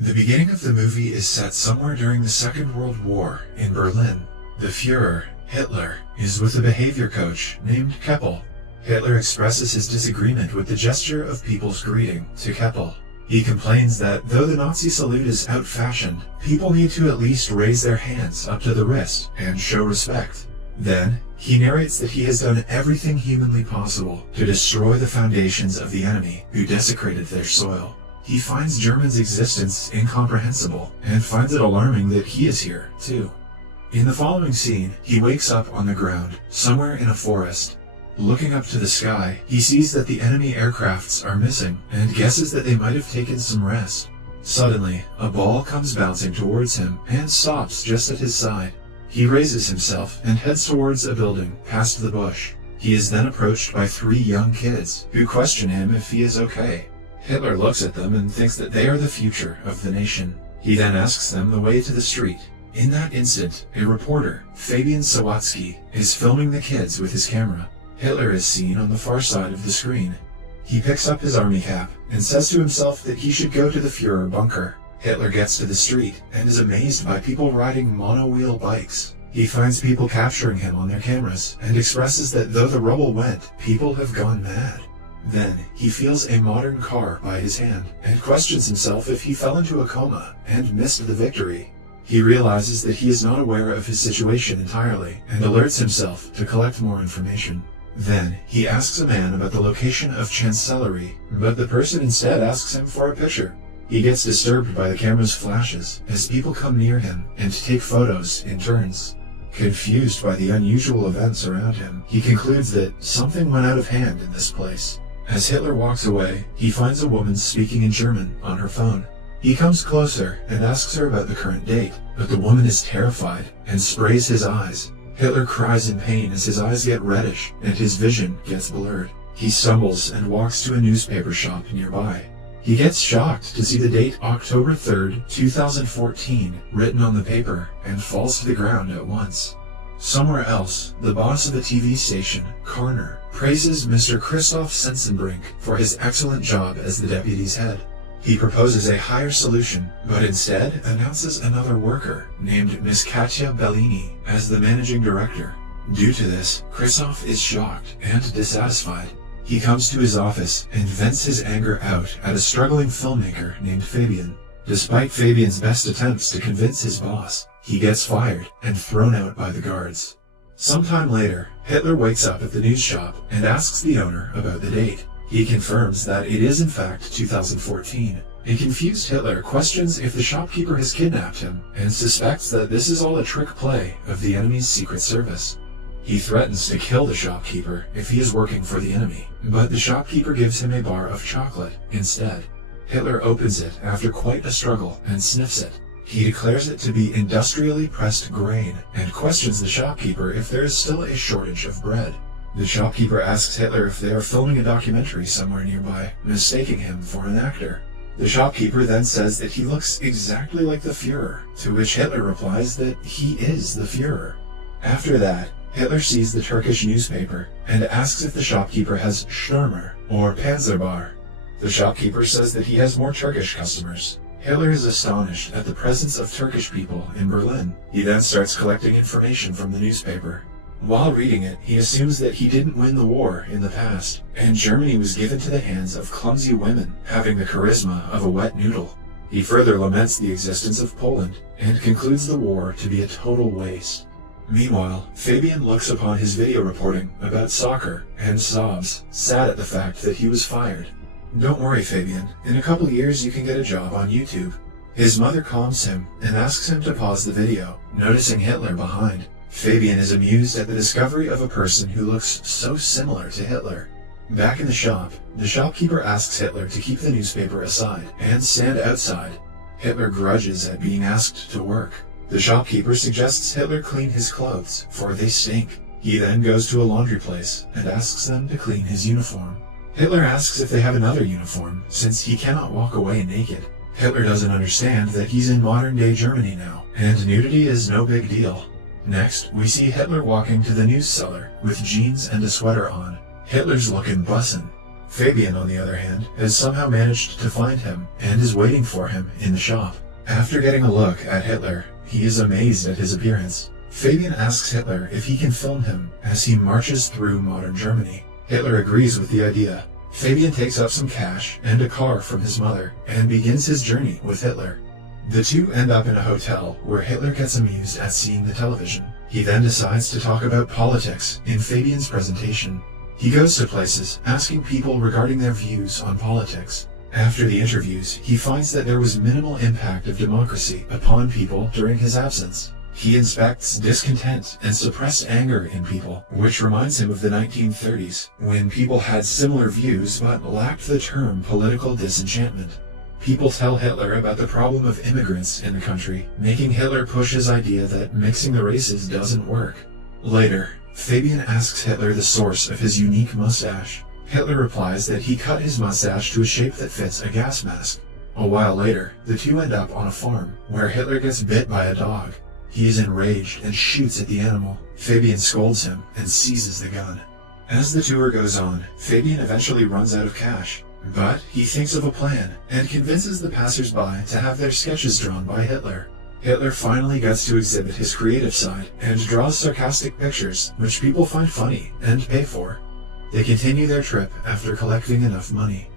The beginning of the movie is set somewhere during the Second World War in Berlin. The Führer, Hitler, is with a behavior coach named Keppel. Hitler expresses his disagreement with the gesture of people's greeting to Keppel. He complains that though the Nazi salute is out-fashioned, people need to at least raise their hands up to the wrist and show respect. Then, he narrates that he has done everything humanly possible to destroy the foundations of the enemy who desecrated their soil. He finds Germany's existence incomprehensible and finds it alarming that he is here, too. In the following scene, he wakes up on the ground, somewhere in a forest. Looking up to the sky, he sees that the enemy aircrafts are missing and guesses that they might have taken some rest. Suddenly, a ball comes bouncing towards him and stops just at his side. He raises himself and heads towards a building past the bush. He is then approached by 3 young kids who question him if he is okay. Hitler looks at them and thinks that they are the future of the nation. He then asks them the way to the street. In that instant, a reporter, Fabian Sawatzki, is filming the kids with his camera. Hitler is seen on the far side of the screen. He picks up his army cap and says to himself that he should go to the Führer bunker. Hitler gets to the street and is amazed by people riding mono-wheel bikes. He finds people capturing him on their cameras and expresses that though the rubble went, people have gone mad. Then, he feels a modern car by his hand and questions himself if he fell into a coma and missed the victory. He realizes that he is not aware of his situation entirely and alerts himself to collect more information. Then, he asks a man about the location of Chancellery, but the person instead asks him for a picture. He gets disturbed by the camera's flashes as people come near him and take photos in turns. Confused by the unusual events around him, he concludes that something went out of hand in this place. As Hitler walks away, he finds a woman speaking in German on her phone. He comes closer and asks her about the current date, but the woman is terrified and sprays his eyes. Hitler cries in pain as his eyes get reddish and his vision gets blurred. He stumbles and walks to a newspaper shop nearby. He gets shocked to see the date October 3rd, 2014 written on the paper and falls to the ground at once. Somewhere else, the boss of the TV station, Karner, praises Mr. Christoph Sensenbrink for his excellent job as the deputy's head. He proposes a higher solution, but instead announces another worker named Miss Katja Bellini as the managing director. Due to this, Christoph is shocked and dissatisfied. He comes to his office and vents his anger out at a struggling filmmaker named Fabian. Despite Fabian's best attempts to convince his boss, he gets fired and thrown out by the guards. Sometime later, Hitler wakes up at the news shop and asks the owner about the date. He confirms that it is in fact 2014. A confused Hitler questions if the shopkeeper has kidnapped him and suspects that this is all a trick play of the enemy's secret service. He threatens to kill the shopkeeper if he is working for the enemy, but the shopkeeper gives him a bar of chocolate instead. Hitler opens it after quite a struggle and sniffs it. He declares it to be industrially pressed grain and questions the shopkeeper if there is still a shortage of bread. The shopkeeper asks Hitler if they are filming a documentary somewhere nearby, mistaking him for an actor. The shopkeeper then says that he looks exactly like the Führer, to which Hitler replies that he is the Führer. After that, Hitler sees the Turkish newspaper and asks if the shopkeeper has Stürmer or Panzerbar. The shopkeeper says that he has more Turkish customers. Hitler is astonished at the presence of Turkish people in Berlin. He then starts collecting information from the newspaper. While reading it, he assumes that he didn't win the war in the past, and Germany was given to the hands of clumsy women having the charisma of a wet noodle. He further laments the existence of Poland and concludes the war to be a total waste. Meanwhile, Fabian looks upon his video reporting about soccer and sobs, sad at the fact that he was fired. Don't worry, Fabian. In a couple years you can get a job on YouTube. His mother calms him and asks him to pause the video, noticing Hitler behind. Fabian is amused at the discovery of a person who looks so similar to Hitler. Back in the shop, the shopkeeper asks Hitler to keep the newspaper aside and stand outside. Hitler grudges at being asked to work. The shopkeeper suggests Hitler clean his clothes, for they stink. He then goes to a laundry place and asks them to clean his uniform. Hitler asks if they have another uniform, since he cannot walk away naked. Hitler doesn't understand that he's in modern-day Germany now, and nudity is no big deal. Next, we see Hitler walking to the news cellar with jeans and a sweater on. Hitler's looking bussin'. Fabian, on the other hand, has somehow managed to find him and is waiting for him in the shop. After getting a look at Hitler, he is amazed at his appearance. Fabian asks Hitler if he can film him as he marches through modern Germany. Hitler agrees with the idea. Fabian takes up some cash and a car from his mother and begins his journey with Hitler. The two end up in a hotel where Hitler gets amused at seeing the television. He then decides to talk about politics in Fabian's presentation. He goes to places asking people regarding their views on politics. After the interviews, he finds that there was minimal impact of democracy upon people during his absence. He inspects discontent and suppressed anger in people, which reminds him of the 1930s, when people had similar views but lacked the term political disenchantment. People tell Hitler about the problem of immigrants in the country, making Hitler push his idea that mixing the races doesn't work. Later, Fabian asks Hitler the source of his unique mustache. Hitler replies that he cut his mustache to a shape that fits a gas mask. A while later, the two end up on a farm, where Hitler gets bit by a dog. He is enraged and shoots at the animal. Fabian scolds him and seizes the gun. As the tour goes on, Fabian eventually runs out of cash, but he thinks of a plan and convinces the passers-by to have their sketches drawn by Hitler. Hitler finally gets to exhibit his creative side and draws sarcastic pictures which people find funny and pay for. They continue their trip after collecting enough money.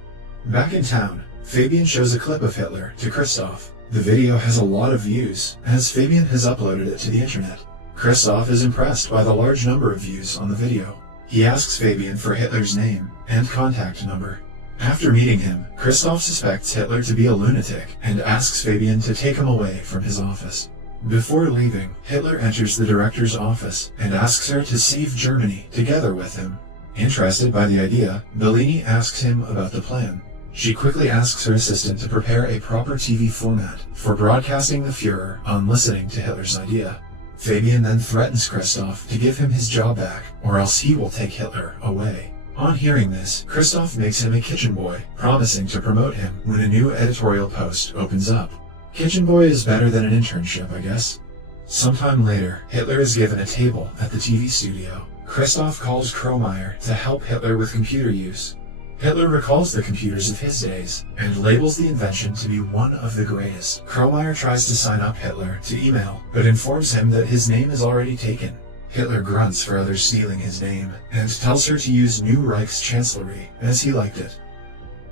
Back in town, Fabian shows a clip of Hitler to Christoph. The video has a lot of views, as Fabian has uploaded it to the internet. Christoph is impressed by the large number of views on the video. He asks Fabian for Hitler's name and contact number. After meeting him, Christoph suspects Hitler to be a lunatic and asks Fabian to take him away from his office. Before leaving, Hitler enters the director's office and asks her to save Germany together with him. Interested by the idea, Bellini asks him about the plan. She quickly asks her assistant to prepare a proper TV format for broadcasting the Führer on listening to Hitler's idea. Fabian then threatens Christoph to give him his job back, or else he will take Hitler away. On hearing this, Christoph makes him a kitchen boy, promising to promote him when a new editorial post opens up. Kitchen boy is better than an internship, I guess. Sometime later, Hitler is given a table at the TV studio. Christoph calls Kromeyer to help Hitler with computer use. Hitler recalls the computers of his days and labels the invention to be one of the greatest. Kromeyer tries to sign up Hitler to email, but informs him that his name is already taken. Hitler grunts for others stealing his name and tells her to use New Reich's chancellery as he liked it.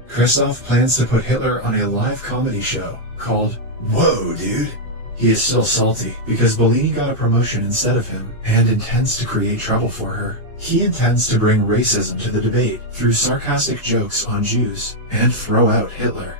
Christoph plans to put Hitler on a live comedy show called Whoa, Dude! He is still salty because Bellini got a promotion instead of him and intends to create trouble for her. He intends to bring racism to the debate through sarcastic jokes on Jews and throw out Hitler.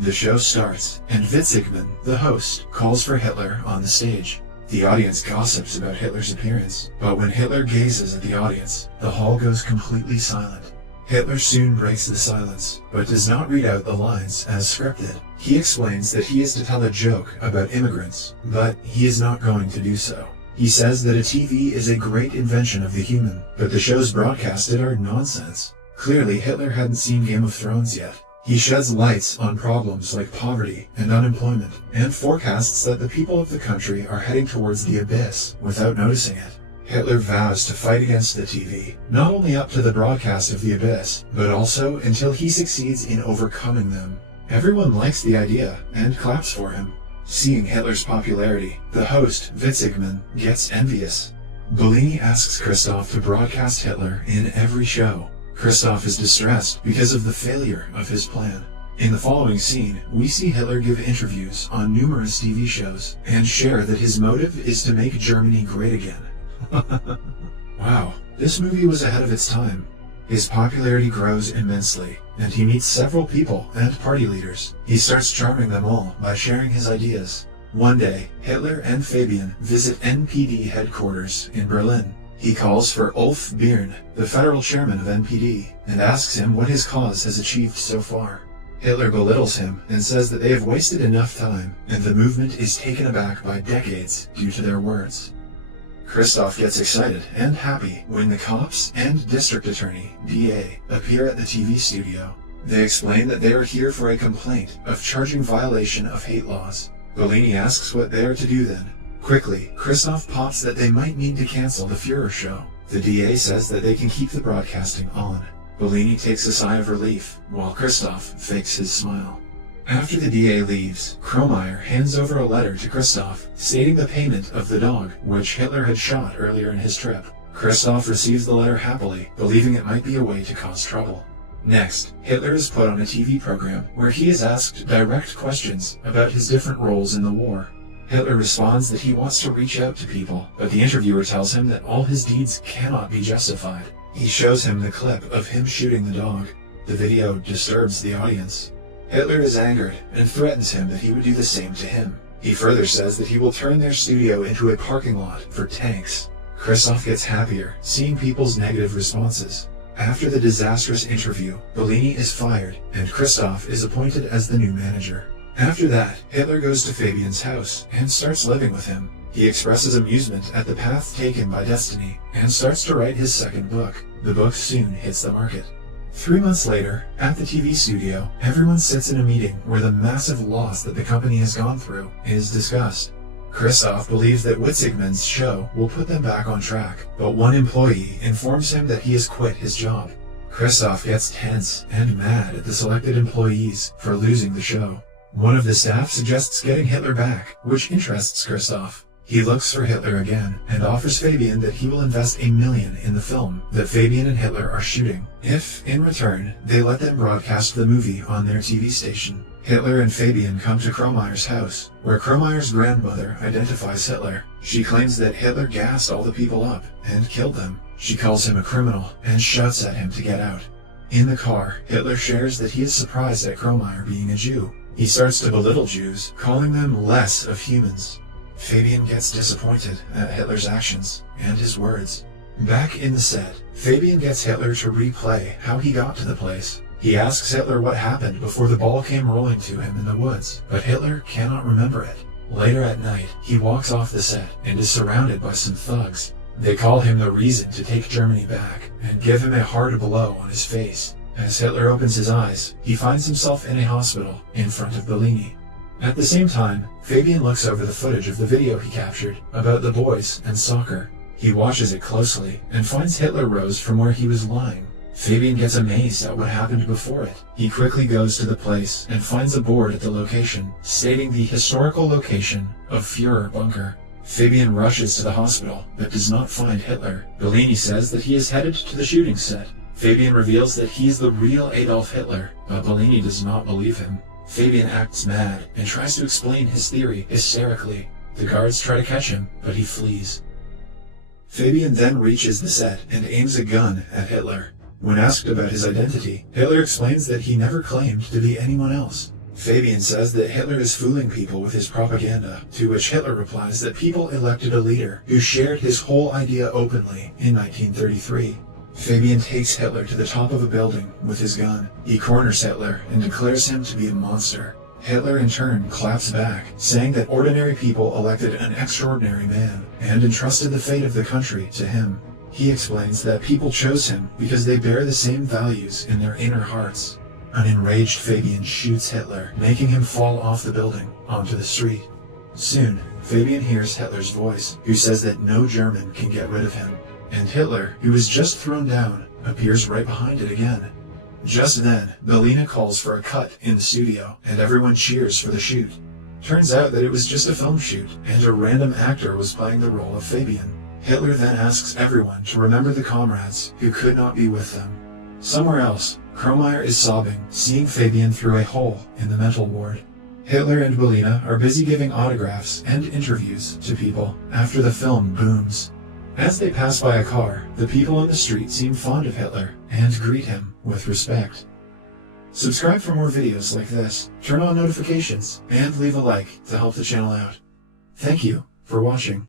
The show starts, and Witzigmann, the host, calls for Hitler on the stage. The audience gossips about Hitler's appearance, but when Hitler gazes at the audience, the hall goes completely silent. Hitler soon breaks the silence, but does not read out the lines as scripted. He explains that he is to tell a joke about immigrants, but he is not going to do so. He says that a TV is a great invention of the human, but the shows broadcasted are nonsense. Clearly, Hitler hadn't seen Game of Thrones yet. He sheds lights on problems like poverty and unemployment, and forecasts that the people of the country are heading towards the abyss without noticing it. Hitler vows to fight against the TV, not only up to the broadcast of the abyss, but also until he succeeds in overcoming them. Everyone likes the idea and claps for him. Seeing Hitler's popularity, the host, Witzigmann, gets envious. Bellini asks Christoph to broadcast Hitler in every show. Christoph is distressed because of the failure of his plan. In the following scene, we see Hitler give interviews on numerous TV shows and share that his motive is to make Germany great again. Wow, this movie was ahead of its time. His popularity grows immensely, and he meets several people and party leaders. He starts charming them all by sharing his ideas. One day, Hitler and Fabian visit NPD headquarters in Berlin. He calls for Ulf Birn, the federal chairman of NPD, and asks him what his cause has achieved so far. Hitler belittles him and says that they have wasted enough time, and the movement is taken aback by decades due to their words. Christoph gets excited and happy when the cops and district attorney, DA, appear at the TV studio. They explain that they are here for a complaint of charging violation of hate laws. Bellini asks what they are to do then. Quickly, Christoph pops that they might mean to cancel the Führer show. The DA says that they can keep the broadcasting on. Bellini takes a sigh of relief, while Christoph fakes his smile. After the DA leaves, Kromeyer hands over a letter to Christoph, stating the payment of the dog, which Hitler had shot earlier in his trip. Christoph receives the letter happily, believing it might be a way to cause trouble. Next, Hitler is put on a TV program where he is asked direct questions about his different roles in the war. Hitler responds that he wants to reach out to people, but the interviewer tells him that all his deeds cannot be justified. He shows him the clip of him shooting the dog. The video disturbs the audience. Hitler is angered and threatens him that he would do the same to him. He further says that he will turn their studio into a parking lot for tanks. Christoph gets happier, seeing people's negative responses. After the disastrous interview, Bellini is fired, and Christoph is appointed as the new manager. After that, Hitler goes to Fabian's house and starts living with him. He expresses amusement at the path taken by destiny and starts to write his second book. The book soon hits the market. 3 months later, at the TV studio, everyone sits in a meeting where the massive loss that the company has gone through is discussed. Christoph believes that Witzigmann's show will put them back on track, but one employee informs him that he has quit his job. Christoph gets tense and mad at the selected employees for losing the show. One of the staff suggests getting Hitler back, which interests Christoph. He looks for Hitler again and offers Fabian that he will invest $1 million in the film that Fabian and Hitler are shooting, if, in return, they let them broadcast the movie on their TV station. Hitler and Fabian come to Kromeyer's house, where Kromeyer's grandmother identifies Hitler. She claims that Hitler gassed all the people up and killed them. She calls him a criminal and shouts at him to get out. In the car, Hitler shares that he is surprised at Kromeyer being a Jew. He starts to belittle Jews, calling them less of humans. Fabian gets disappointed at Hitler's actions and his words. Back in the set, Fabian gets Hitler to replay how he got to the place. He asks Hitler what happened before the ball came rolling to him in the woods, but Hitler cannot remember it. Later at night, he walks off the set and is surrounded by some thugs. They call him the reason to take Germany back and give him a hard blow on his face. As Hitler opens his eyes, he finds himself in a hospital in front of Bellini. At the same time, Fabian looks over the footage of the video he captured about the boys and soccer. He watches it closely and finds Hitler rose from where he was lying. Fabian gets amazed at what happened before it. He quickly goes to the place and finds a board at the location, stating the historical location of Führer Bunker. Fabian rushes to the hospital, but does not find Hitler. Bellini says that he is headed to the shooting set. Fabian reveals that he's the real Adolf Hitler, but Bellini does not believe him. Fabian acts mad and tries to explain his theory hysterically. The guards try to catch him, but he flees. Fabian then reaches the set and aims a gun at Hitler. When asked about his identity, Hitler explains that he never claimed to be anyone else. Fabian says that Hitler is fooling people with his propaganda, to which Hitler replies that people elected a leader who shared his whole idea openly in 1933. Fabian takes Hitler to the top of a building with his gun. He corners Hitler and declares him to be a monster. Hitler in turn claps back, saying that ordinary people elected an extraordinary man and entrusted the fate of the country to him. He explains that people chose him because they bear the same values in their inner hearts. An enraged Fabian shoots Hitler, making him fall off the building onto the street. Soon, Fabian hears Hitler's voice, who says that no German can get rid of him. And Hitler, who was just thrown down, appears right behind it again. Just then, Bellini calls for a cut in the studio, and everyone cheers for the shoot. Turns out that it was just a film shoot, and a random actor was playing the role of Fabian. Hitler then asks everyone to remember the comrades who could not be with them. Somewhere else, Kromeyer is sobbing, seeing Fabian through a hole in the mental ward. Hitler and Bellini are busy giving autographs and interviews to people after the film booms. As they pass by a car, the people on the street seem fond of Hitler and greet him with respect. Subscribe for more videos like this, turn on notifications, and leave a like to help the channel out. Thank you for watching.